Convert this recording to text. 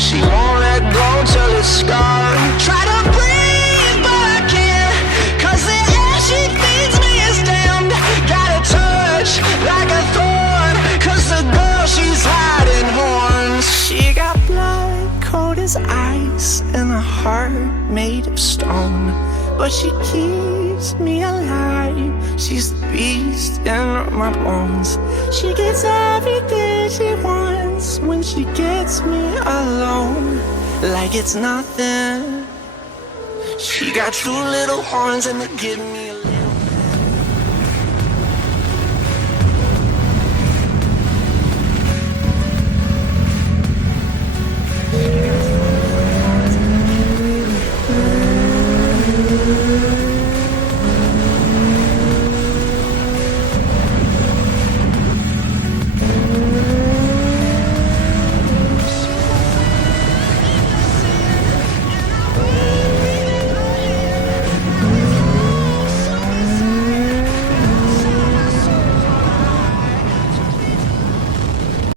and she won't let go till it's scarred. Try to breathe, but I can't, 'cause the air she feeds me is damned. Got a touch like a thorn, 'cause the girl she's hiding horns. She got blood cold as ice and a heart made of stone, but she keeps me alive. She's the beast in my bones. She gets everything she wants when she gets me alone, like it's nothing. She got two little horns and they give me